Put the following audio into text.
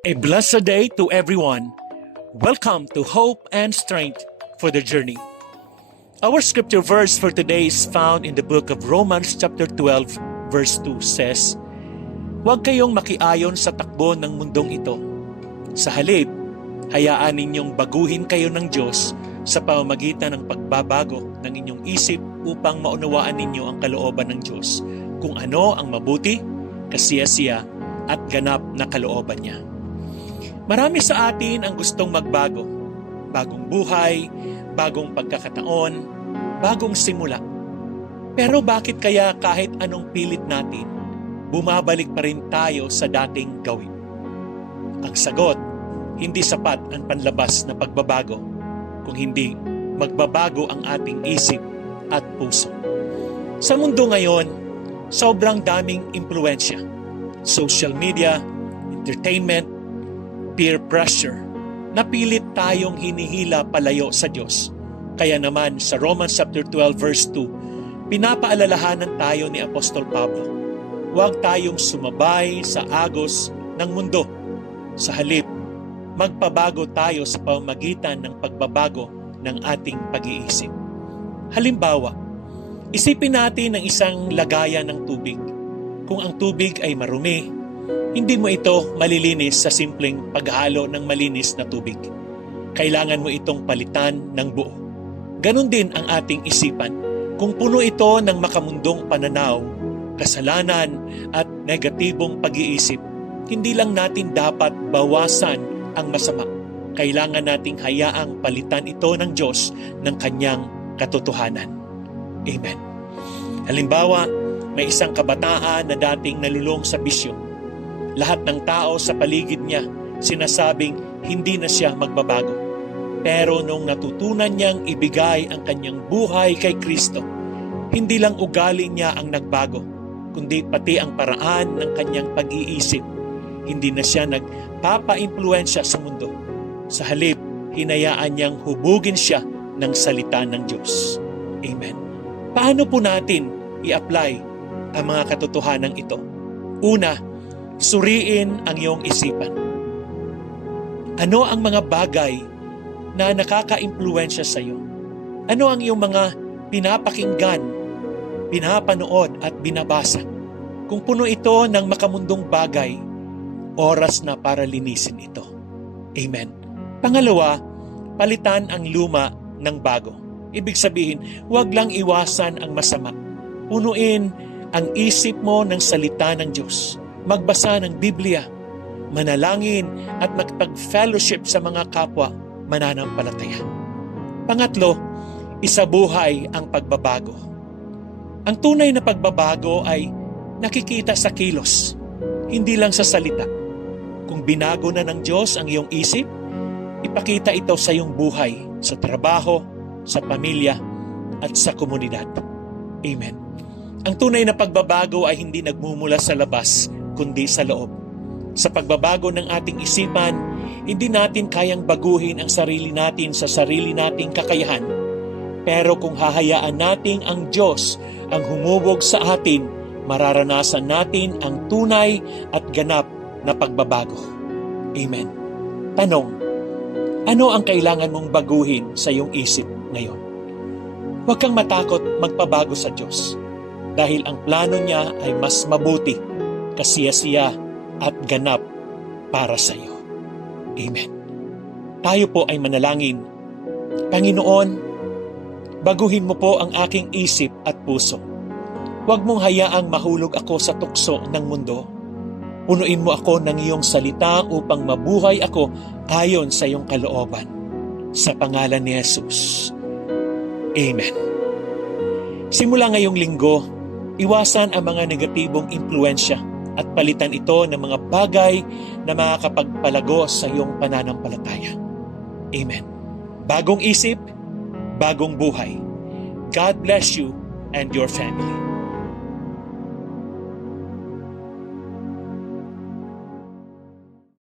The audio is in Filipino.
A blessed day to everyone. Welcome to Hope and Strength for the Journey. Our scripture verse for today is found in the book of Romans chapter 12 verse 2 says, "Huwag kayong makiayon sa takbo ng mundong ito. Sa halip, hayaan ninyong baguhin kayo ng Diyos sa pamamagitan ng pagbabago ng inyong isip upang maunawaan ninyo ang kalooban ng Diyos, kung ano ang mabuti, kasiyasiya at ganap na kalooban niya." Marami sa atin ang gustong magbago. Bagong buhay, bagong pagkakataon, bagong simula. Pero bakit kaya kahit anong pilit natin, bumabalik pa rin tayo sa dating gawin? Ang sagot, hindi sapat ang panlabas na pagbabago, kung hindi magbabago ang ating isip at puso. Sa mundo ngayon, sobrang daming impluensya. Social media, entertainment, peer pressure, napilit tayong hinihila palayo sa Diyos. Kaya naman sa Romans chapter 12 verse 2, pinapaalalahanan tayo ni Apostol Pablo, huwag tayong sumabay sa agos ng mundo. Sa halip, magpabago tayo sa pamamagitan ng pagbabago ng ating pag-iisip. Halimbawa, isipin natin ang isang lagayan ng tubig. Kung ang tubig ay marumi, hindi mo ito malilinis sa simpleng paghalo ng malinis na tubig. Kailangan mo itong palitan ng buo. Ganon din ang ating isipan. Kung puno ito ng makamundong pananaw, kasalanan at negatibong pag-iisip, hindi lang natin dapat bawasan ang masama. Kailangan nating hayaang palitan ito ng Diyos ng kanyang katotohanan. Amen. Halimbawa, may isang kabataan na dating nalulong sa bisyo. Lahat ng tao sa paligid niya sinasabing hindi na siya magbabago. Pero nung natutunan niyang ibigay ang kanyang buhay kay Kristo, hindi lang ugali niya ang nagbago, kundi pati ang paraan ng kanyang pag-iisip. Hindi na siya nagpapa-impluensya sa mundo. Sa halip, hinayaan niyang hubugin siya ng salita ng Diyos. Amen. Paano po natin i-apply ang mga katotohanan ito? Una, suriin ang iyong isipan. Ano ang mga bagay na nakaka-impluensya sa iyo? Ano ang iyong mga pinapakinggan, pinapanood at binabasa? Kung puno ito ng makamundong bagay, oras na para linisin ito. Amen. Pangalawa, palitan ang luma ng bago. Ibig sabihin, huwag lang iwasan ang masama. Punuin ang isip mo ng salita ng Diyos. Magbasa ng Biblia, manalangin at magpag-fellowship sa mga kapwa mananampalataya. Pangatlo, isabuhay ang pagbabago. Ang tunay na pagbabago ay nakikita sa kilos, hindi lang sa salita. Kung binago na ng Diyos ang iyong isip, ipakita ito sa iyong buhay, sa trabaho, sa pamilya, at sa komunidad. Amen. Ang tunay na pagbabago ay hindi nagmumula sa labas, kundi sa loob. Sa pagbabago ng ating isipan, hindi natin kayang baguhin ang sarili natin sa sarili nating kakayahan. Pero kung hahayaan natin ang Diyos ang humubog sa atin, mararanasan natin ang tunay at ganap na pagbabago. Amen. Tanong, ano ang kailangan mong baguhin sa iyong isip ngayon? Huwag kang matakot magpabago sa Diyos, dahil ang plano niya ay mas mabuti, kasiyasiya at ganap para sa iyo. Amen. Tayo po ay manalangin. Panginoon, baguhin mo po ang aking isip at puso. Huwag mong hayaang mahulog ako sa tukso ng mundo. Punuin mo ako ng iyong salita upang mabuhay ako ayon sa iyong kalooban. Sa pangalan ni Jesus. Amen. Simula ngayong linggo, iwasan ang mga negatibong impluensya at palitan ito ng mga bagay na makakapagpalago sa iyong pananampalataya. Amen. Bagong isip, bagong buhay. God bless you and your family.